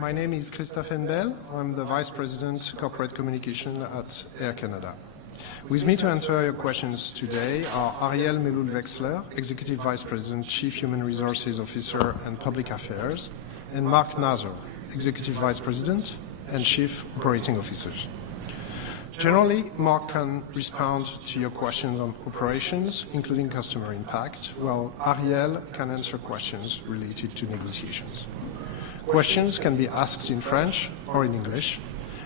My name is Christophe Henbel. I'm the Vice President Corporate Communication at Air Canada. With me to answer your questions today are Ariel Melul-Wexler, Executive Vice President, Chief Human Resources Officer and Public Affairs, and Mark Nazar, Executive Vice President and Chief Operating Officer. Generally, Mark can respond to your questions on operations, including customer impact, while Ariel can answer questions related to negotiations. Questions can be asked in French or in English,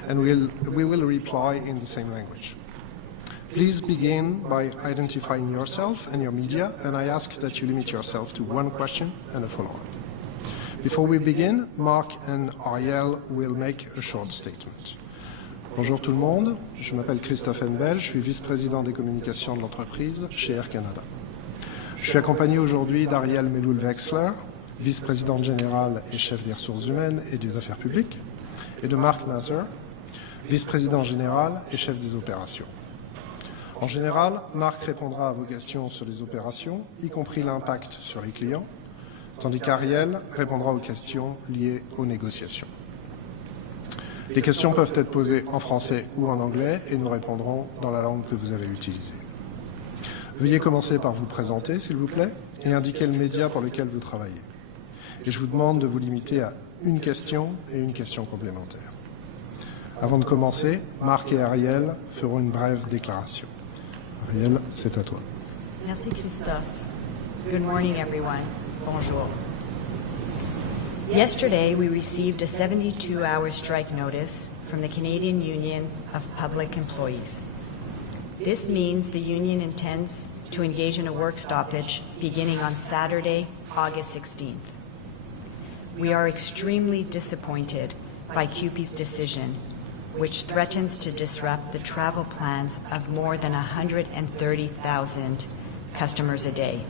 and we will reply in the same language. Please begin by identifying yourself and your media, and I ask that you limit yourself to one question and a follow-up. Before we begin, Mark and Ariel will make a short statement. Bonjour tout le monde, je m'appelle Christophe Henbel, je suis vice-président des communications de l'entreprise chez Air Canada. Je suis accompagné aujourd'hui d'Ariel Melul-Wexler, vice-présidente générale et chef des ressources humaines et des affaires publiques, et de Mark Nazar, vice-président général et chef des opérations. En général, Mark répondra à vos questions sur les opérations, y compris l'impact sur les clients, tandis qu'Ariel répondra aux questions liées aux négociations. Les questions peuvent être posées en français ou en anglais et nous répondrons dans la langue que vous avez utilisée. Veuillez commencer par vous présenter, s'il vous plaît, et indiquer le média pour lequel vous travaillez. Et je vous demande de vous limiter à une question et une question complémentaire. Avant de commencer, Marc et Ariel feront une brève déclaration. Ariel, c'est à toi. Merci Christophe. Good morning everyone. Bonjour. Yesterday we received a 72-hour strike notice from the Canadian Union of Public Employees. This means the union intends to engage in a work stoppage beginning on Saturday, August 16th. We are extremely disappointed by CUPE's decision, which threatens to disrupt the travel plans of more than 130,000 customers a day.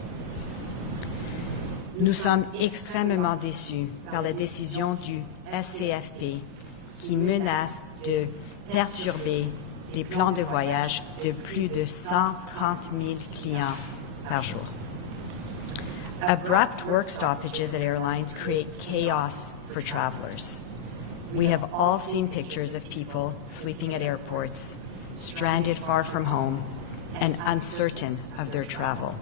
Nous sommes extrêmement déçus par la décision du SCFP qui menace de perturber les plans de voyage de plus de 130 000 clients par jour. Abrupt work stoppages at airlines create chaos for travelers. We have all seen pictures of people sleeping at airports, stranded far from home, and uncertain of their travel.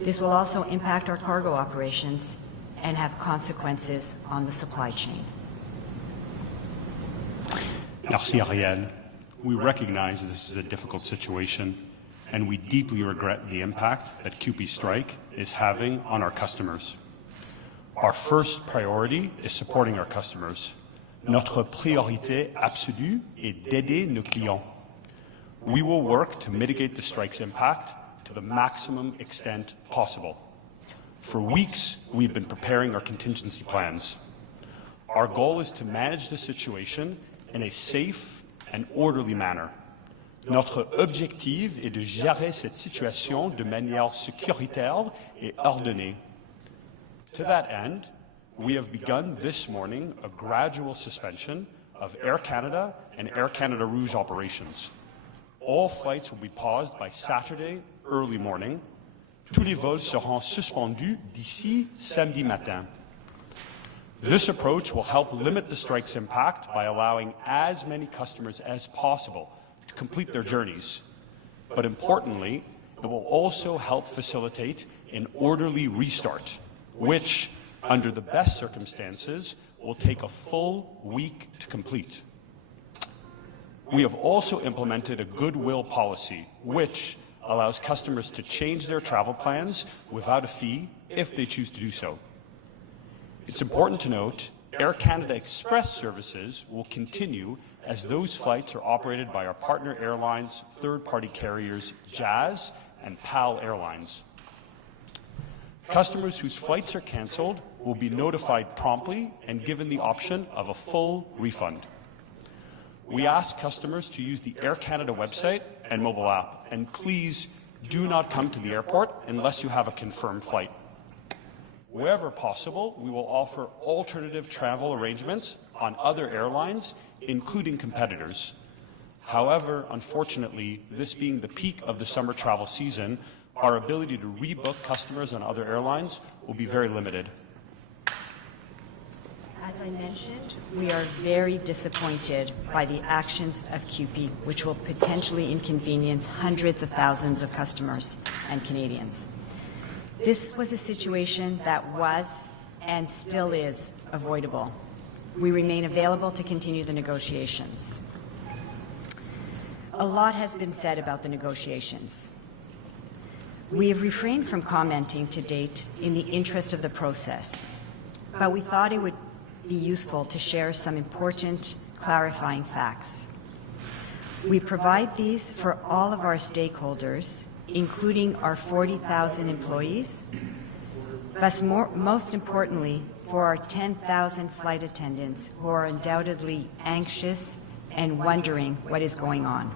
This will also impact our cargo operations and have consequences on the supply chain. Merci, Ariel. We recognize this is a difficult situation, and we deeply regret the impact that CUPE's strike is having on our customers. Our first priority is supporting our customers. Notre priorité absolue est d'aider nos clients. We will work to mitigate the strike's impact to the maximum extent possible. For weeks, we've been preparing our contingency plans. Our goal is to manage the situation in a safe and orderly manner. Notre objectif est de gérer cette situation de manière sécuritaire et ordonnée. To that end, we have begun this morning a gradual suspension of Air Canada and Air Canada Rouge operations. All flights will be paused by Saturday early morning. Tous les vols seront suspendus d'ici samedi matin. This approach will help limit the strike's impact by allowing as many customers as possible to complete their journeys. But importantly, it will also help facilitate an orderly restart, which, under the best circumstances, will take a full week to complete. We have also implemented a goodwill policy, which allows customers to change their travel plans without a fee if they choose to do so. It's important to note Air Canada Express services will continue as those flights are operated by our partner airlines, third-party carriers Jazz and PAL Airlines. Customers whose flights are cancelled will be notified promptly and given the option of a full refund. We ask customers to use the Air Canada website and mobile app, and please do not come to the airport unless you have a confirmed flight. Wherever possible, we will offer alternative travel arrangements on other airlines, including competitors. However, unfortunately, this being the peak of the summer travel season, our ability to rebook customers on other airlines will be very limited. As I mentioned, we are very disappointed by the actions of CUPE, which will potentially inconvenience hundreds of thousands of customers and Canadians. This was a situation that was and still is avoidable. We remain available to continue the negotiations. A lot has been said about the negotiations. We have refrained from commenting to date in the interest of the process, but we thought it would be useful to share some important clarifying facts. We provide these for all of our stakeholders, including our 40,000 employees, but most importantly, for our 10,000 flight attendants who are undoubtedly anxious and wondering what is going on.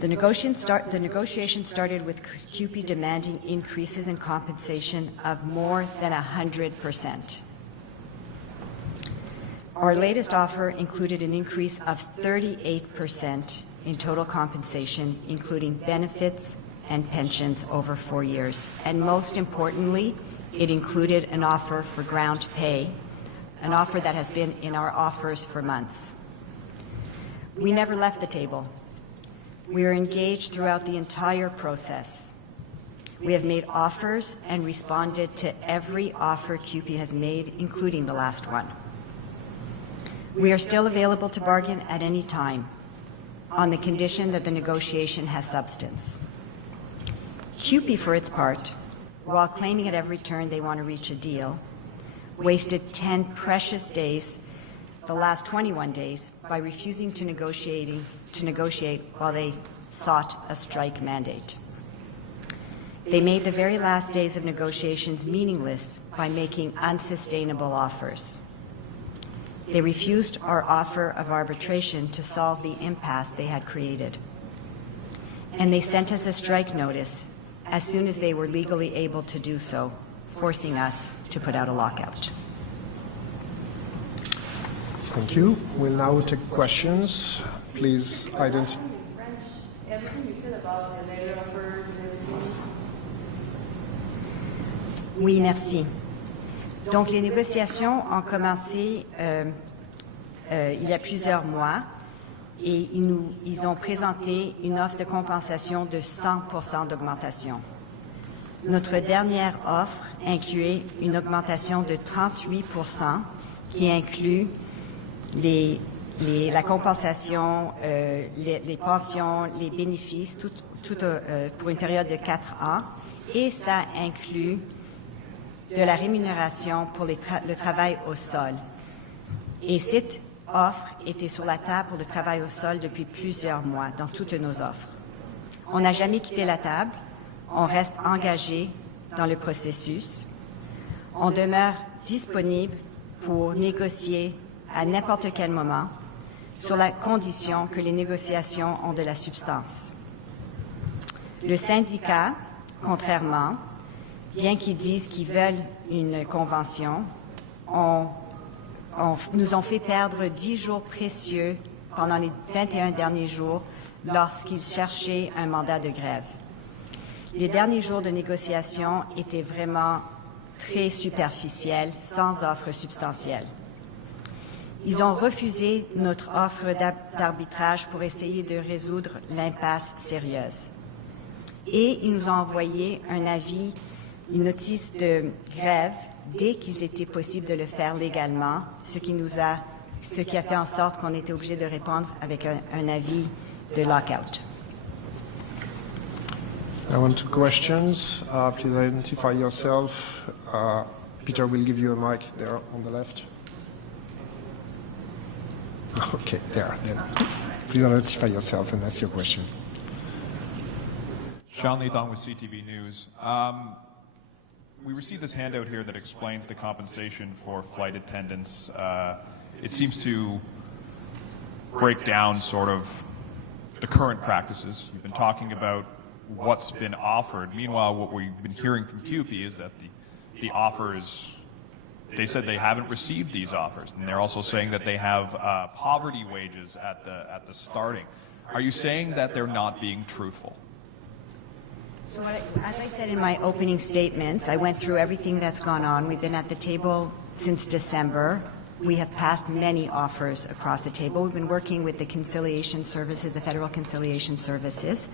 The negotiation started with CUPE demanding increases in compensation of more than 100%. Our latest offer included an increase of 38% in total compensation, including benefits and pensions over 4 years. And most importantly, it included an offer for ground pay, an offer that has been in our offers for months. We never left the table. We are engaged throughout the entire process. We have made offers and responded to every offer CUPE has made, including the last one. We are still available to bargain at any time, on the condition that the negotiation has substance. CUPE, for its part, while claiming at every turn they want to reach a deal, wasted 10 precious days, the last 21 days, by refusing to negotiate while they sought a strike mandate. They made the very last days of negotiations meaningless by making unsustainable offers. They refused our offer of arbitration to solve the impasse they had created. And they sent us a strike notice as soon as they were legally able to do so, forcing us to put out a lockout. Thank you. We'll now take questions. Please identify. Oui, merci. Donc, les négociations ont commencé il y a plusieurs mois et ils ont présenté une offre de compensation de 100% d'augmentation. Notre dernière offre incluait une augmentation de 38% qui inclut la compensation, les pensions, les bénéfices, tout pour une période de 4 ans, et ça inclut de la rémunération pour le travail au sol. Et cette offre était sur la table pour le travail au sol depuis plusieurs mois dans toutes nos offres. On n'a jamais quitté la table, on reste engagé dans le processus, on demeure disponible pour négocier à n'importe quel moment, sur la condition que les négociations ont de la substance. Le syndicat, contrairement, bien qu'ils disent qu'ils veulent une convention, nous ont fait perdre 10 jours précieux pendant les 21 derniers jours lorsqu'ils cherchaient un mandat de grève. Les derniers jours de négociation étaient vraiment très superficiels, sans offre substantielle. Ils ont refusé notre offre d'arbitrage pour essayer de résoudre l'impasse sérieuse. Et ils nous ont envoyé un avis, une notice de grève dès qu'il était possible de le faire légalement, ce qui a fait en sorte qu'on était obligé de répondre avec un avis de lockout. I want two questions. Please identify yourself. Peter will give you a mic there on the left. Okay, there, then. Please identify yourself and ask your question. Sean Leathon with CTV News. We received this handout here that explains the compensation for flight attendants. It seems to break down sort of the current practices. You've been talking about what's been offered. Meanwhile, what we've been hearing from CUPE is that the offers, they said they haven't received these offers, and they're also saying that they have poverty wages at the starting. Are you saying that they're not being truthful? So as I said in my opening statements, I went through everything that's gone on. We've been at the table since December. We have passed many offers across the table. We've been working with the conciliation services, the federal conciliation services.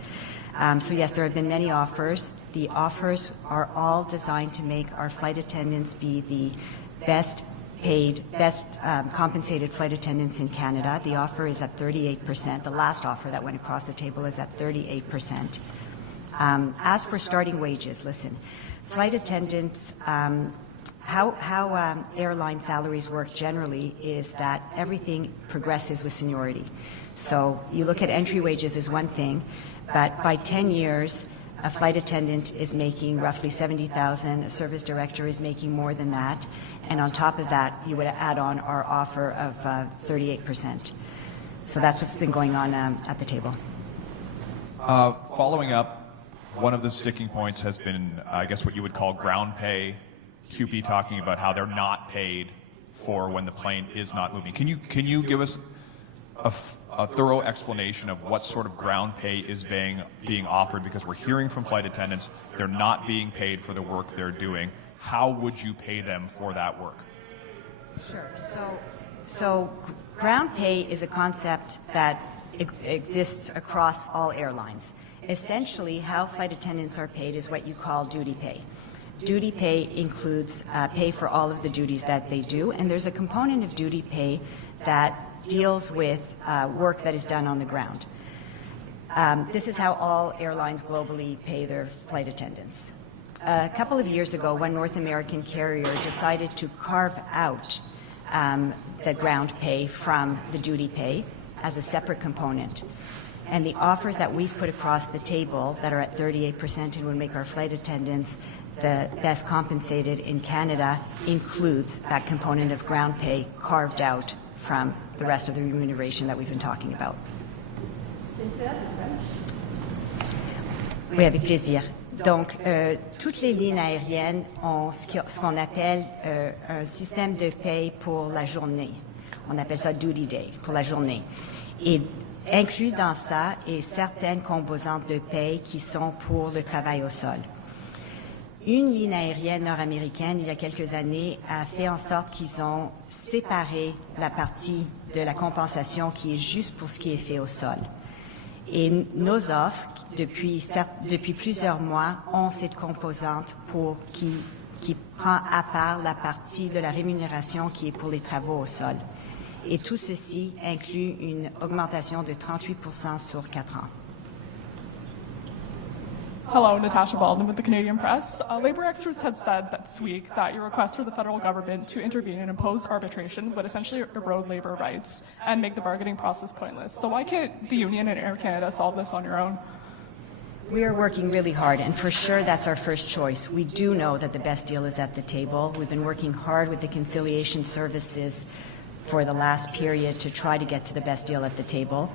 So yes, there have been many offers. The offers are all designed to make our flight attendants be the best paid, best compensated flight attendants in Canada. The offer is at 38%. The last offer that went across the table is at 38%. As for starting wages, listen, flight attendants, how airline salaries work generally is that everything progresses with seniority. So you look at entry wages as one thing, but by 10 years, a flight attendant is making roughly $70,000, a service director is making more than that, and on top of that, you would add on our offer of 38%. So that's what's been going on at the table. Following up, one of the sticking points has been, I guess, what you would call ground pay. QP talking about how they're not paid for when the plane is not moving. Can you give us a thorough explanation of what sort of ground pay is being offered? Because we're hearing from flight attendants they're not being paid for the work they're doing. How would you pay them for that work? Sure. So ground pay is a concept that exists across all airlines. Essentially, how flight attendants are paid is what you call duty pay. Duty pay includes pay for all of the duties that they do, and there's a component of duty pay that deals with work that is done on the ground. This is how all airlines globally pay their flight attendants. A couple of years ago, one North American carrier decided to carve out the ground pay from the duty pay as a separate component. And the offers that we've put across the table that are at 38% and would make our flight attendants the best compensated in Canada includes that component of ground pay carved out from the rest of the remuneration that we've been talking about. Oui, avec plaisir. Donc, toutes les lignes aériennes ont ce qu'on appelle un système de paye pour la journée. On appelle ça duty day, pour la journée. Et inclus dans ça est certaines composantes de paye qui sont pour le travail au sol. Une ligne aérienne nord-américaine, il y a quelques années, a fait en sorte qu'ils ont séparé la partie de la compensation qui est juste pour ce qui est fait au sol. Et nos offres, depuis plusieurs mois, ont cette composante qui prend à part la partie de la rémunération qui est pour les travaux au sol. Et tout ceci inclut une augmentation de 38% sur 4 ans. Hello, Natasha Baldwin with the Canadian Press. Labor experts had said this week that your request for the federal government to intervene and impose arbitration would essentially erode labor rights and make the bargaining process pointless. So why can't the union and Air Canada solve this on your own? We are working really hard, and for sure that's our first choice. We do know that the best deal is at the table. We've been working hard with the conciliation services for the last period to try to get to the best deal at the table.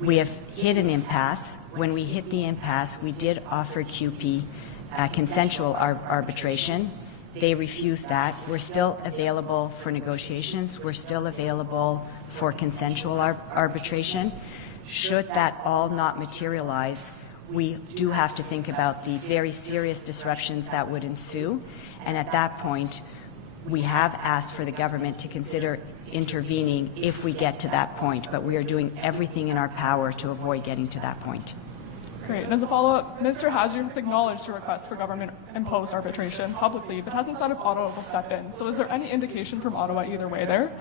We have hit an impasse. When we hit the impasse, we did offer QP consensual arbitration. They refused that. We're still available for negotiations. We're still available for consensual arbitration. Should that all not materialize, we do have to think about the very serious disruptions that would ensue. And at that point, we have asked for the government to consider intervening if we get to that point, but we are doing everything in our power to avoid getting to that point. Great. And as a follow-up, Minister Hadjian has acknowledged your request for government-imposed arbitration publicly, but hasn't said if Ottawa will step in. So is there any indication from Ottawa either way there?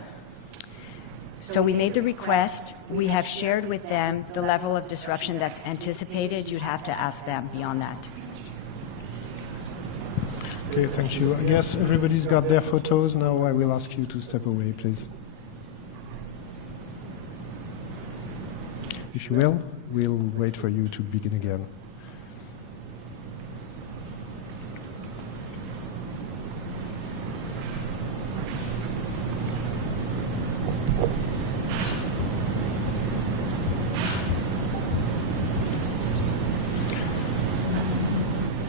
So we made the request. We have shared with them the level of disruption that's anticipated. You'd have to ask them beyond that. Okay, thank you. I guess everybody's got their photos. Now I will ask you to step away, please. If you will, we'll wait for you to begin again.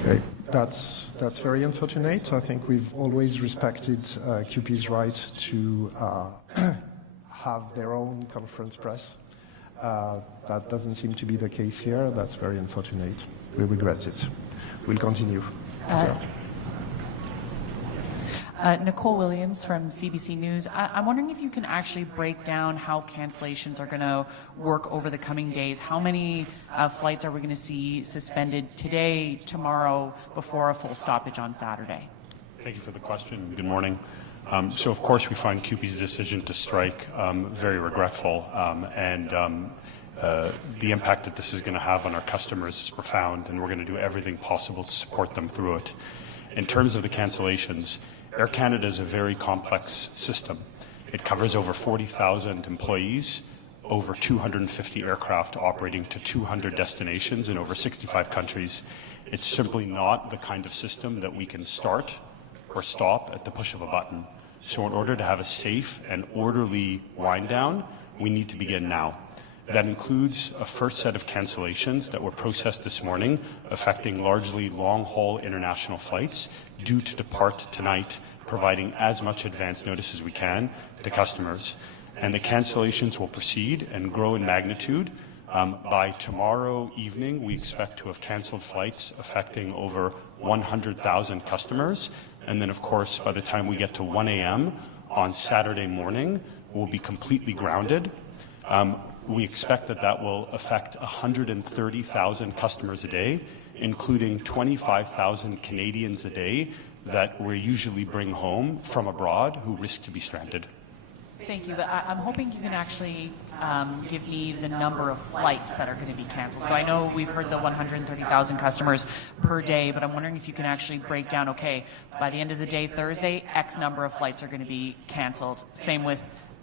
Okay, that's very unfortunate. I think we've always respected QP's right to have their own conference press. That doesn't seem to be the case here. That's very unfortunate. We regret it. We'll continue. Nicole Williams from CBC News. I'm wondering if you can actually break down how cancellations are going to work over the coming days. How many flights are we going to see suspended today, tomorrow, before a full stoppage on Saturday? Thank you for the question. Good morning. So, of course, we find CUPE's decision to strike very regretful, and the impact that this is going to have on our customers is profound, and we're going to do everything possible to support them through it. In terms of the cancellations, Air Canada is a very complex system. It covers over 40,000 employees, over 250 aircraft operating to 200 destinations in over 65 countries. It's simply not the kind of system that we can start or stop at the push of a button. So in order to have a safe and orderly wind down, we need to begin now. That includes a first set of cancellations that were processed this morning, affecting largely long-haul international flights due to depart tonight, providing as much advance notice as we can to customers. And the cancellations will proceed and grow in magnitude. By tomorrow evening, we expect to have canceled flights affecting over 100,000 customers. And then, of course, by the time we get to 1 a.m. on Saturday morning, we'll be completely grounded. We expect that will affect 130,000 customers a day, including 25,000 Canadians a day that we usually bring home from abroad who risk to be stranded. Thank you. But I'm hoping you can actually give me the number of flights that are going to be canceled. So I know we've heard the 130,000 customers per day, but I'm wondering if you can actually break down, okay, by the end of the day, Thursday, X number of flights are going to be canceled. Same with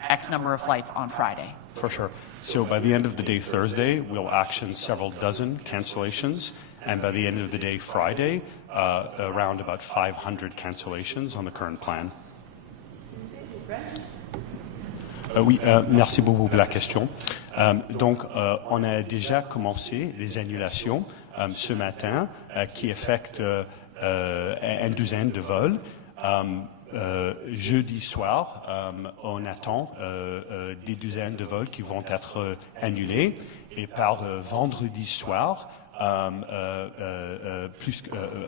X number of flights on Friday. For sure. So by the end of the day Thursday, we'll action several dozen cancellations. And by the end of the day Friday, around about 500 cancellations on the current plan. Oui, merci beaucoup pour la question. Donc, on a déjà commencé les annulations ce matin qui affectent une douzaine de vols. Jeudi soir, on attend des douzaines de vols qui vont être annulés. Et par vendredi soir,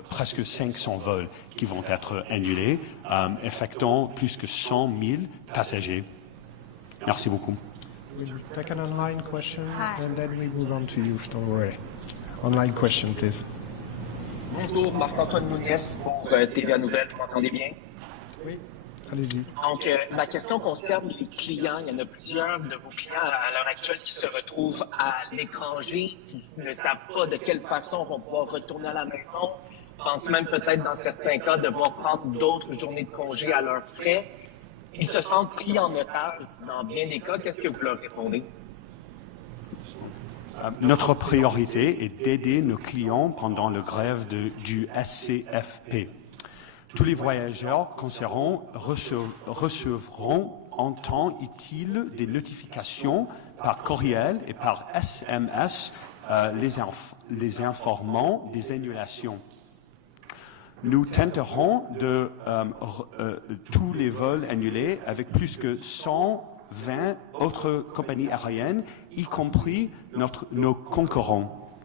presque 500 vols qui vont être annulés, affectant plus que 100 000 passagers. Merci beaucoup. We'll take an online question and then we move on to you, don't worry. Online question, please. Bonjour, Marc-Antoine Mouniès pour TVA Nouvelles, vous m'entendez bien? Oui, allez-y. Donc, ma question concerne les clients. Il y en a plusieurs de vos clients à l'heure actuelle qui se retrouvent à l'étranger, qui ne savent pas de quelle façon vont pouvoir retourner à la maison. Pensent même peut-être dans certains cas devoir prendre d'autres journées de congé à leurs frais. Ils se sentent pris en otage dans bien des cas. Qu'est-ce que vous leur répondez? Notre priorité est d'aider nos clients pendant le grève du SCFP. Tous les voyageurs concernés recevront en temps utile des notifications par courriel et par SMS les informant des annulations. Nous tenterons de tous les vols annulés avec plus que 120 autres compagnies aériennes, y compris nos concurrents.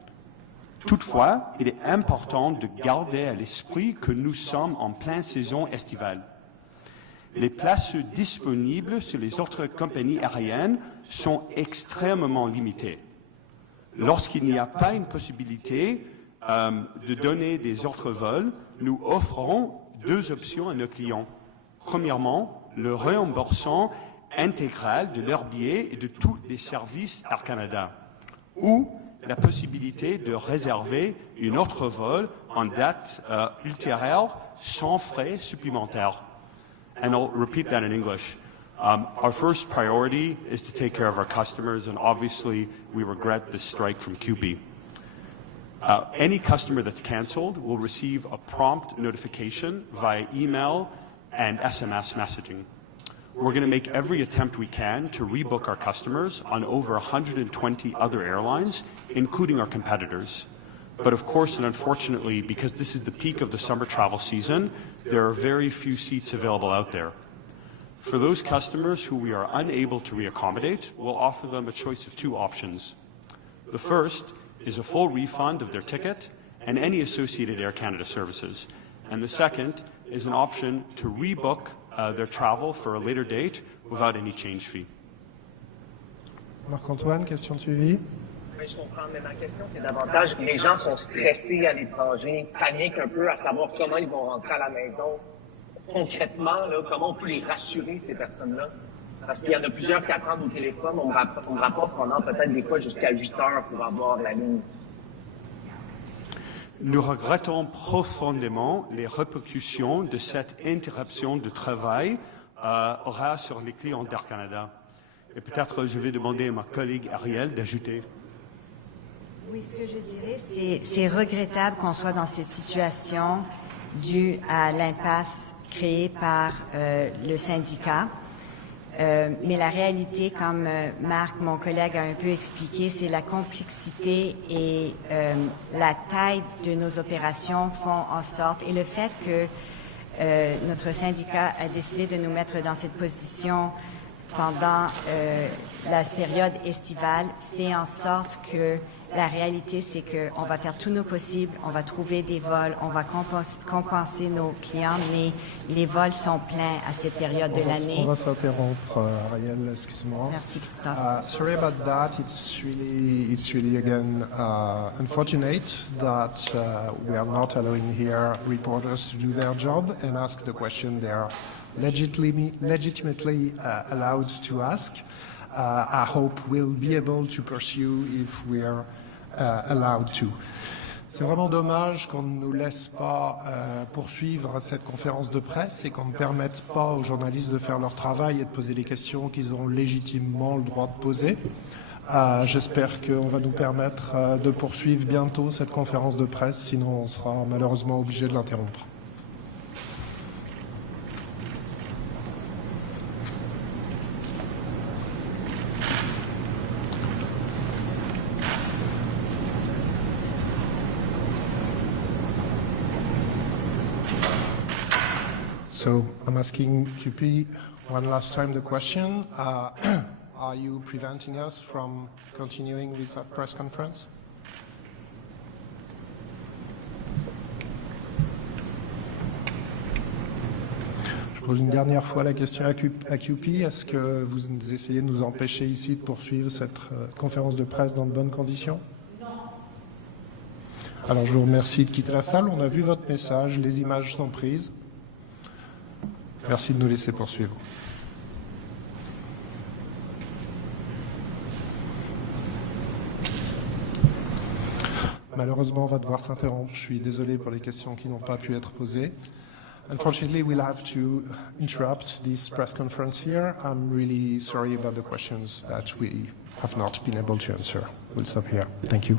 Toutefois, il est important de garder à l'esprit que nous sommes en pleine saison estivale. Les places disponibles sur les autres compagnies aériennes sont extrêmement limitées. Lorsqu'il n'y a pas une possibilité de donner des autres vols, nous offrons deux options à nos clients. Premièrement, le remboursement intégral de leurs billets et de tous les services Air Canada, ou la possibilité de réserver un autre vol en date ultérieure sans frais supplémentaires. And I'll repeat that in English. Our first priority is to take care of our customers, and obviously we regret this strike from CUPE. Any customer that's canceled will receive a prompt notification via email and SMS messaging. We're going to make every attempt we can to rebook our customers on over 120 other airlines, including our competitors. But of course, and unfortunately, because this is the peak of the summer travel season, there are very few seats available out there. For those customers who we are unable to reaccommodate, we'll offer them a choice of two options. The first is a full refund of their ticket and any associated Air Canada services. And the second is an option to rebook their travel for a later date without any change fee. Marc-Antoine, question de suivi? Oui, je comprends, mais ma question, c'est davantage, les gens sont stressés à l'étranger, paniquent un peu à savoir comment ils vont rentrer à la maison. Concrètement, là, comment on peut les rassurer, ces personnes-là? Parce qu'il y en a plusieurs qui attendent au téléphone, on me rapporte pendant peut-être des fois jusqu'à 8 heures pour avoir la ligne. Nous regrettons profondément les répercussions de cette interruption de travail aura sur les clients d'Air Canada. Et peut-être je vais demander à ma collègue Ariel d'ajouter. Oui, ce que je dirais, c'est regrettable qu'on soit dans cette situation due à l'impasse créée par le syndicat. Mais la réalité, comme Marc, mon collègue, a un peu expliqué, c'est la complexité et la taille de nos opérations font en sorte, et le fait que notre syndicat a décidé de nous mettre dans cette position pendant la période estivale fait en sorte que la réalité, c'est qu'on va faire tout nos possibles, on va trouver des vols, on va compenser nos clients, mais les vols sont pleins à cette période de l'année. On va s'interrompre, Ariel, excuse-moi. Merci, Christophe. Sorry about that. It's really again unfortunate that we are not allowing here reporters to do their job and ask the question they are legitimately allowed to ask. I hope we'll be able to pursue if we're allowed to. C'est vraiment dommage qu'on ne nous laisse pas poursuivre cette conférence de presse et qu'on ne permette pas aux journalistes de faire leur travail et de poser les questions qu'ils ont légitimement le droit de poser. J'espère qu'on va nous permettre de poursuivre bientôt cette conférence de presse, sinon on sera malheureusement obligé de l'interrompre. So I'm asking QP one last time the question. Are you preventing us from continuing with our press conference? Je pose une dernière fois la question à QP. Est-ce que vous essayez de nous empêcher ici de poursuivre cette conférence de presse dans de bonnes conditions? Non. Alors je vous remercie de quitter la salle. On a vu votre message, les images sont prises. Merci de nous laisser poursuivre. Malheureusement, on va devoir s'interrompre. Je suis désolé pour les questions qui n'ont pas pu être posées. Unfortunately, we'll have to interrupt this press conference here. I'm really sorry about the questions that we have not been able to answer. We'll stop here. Thank you.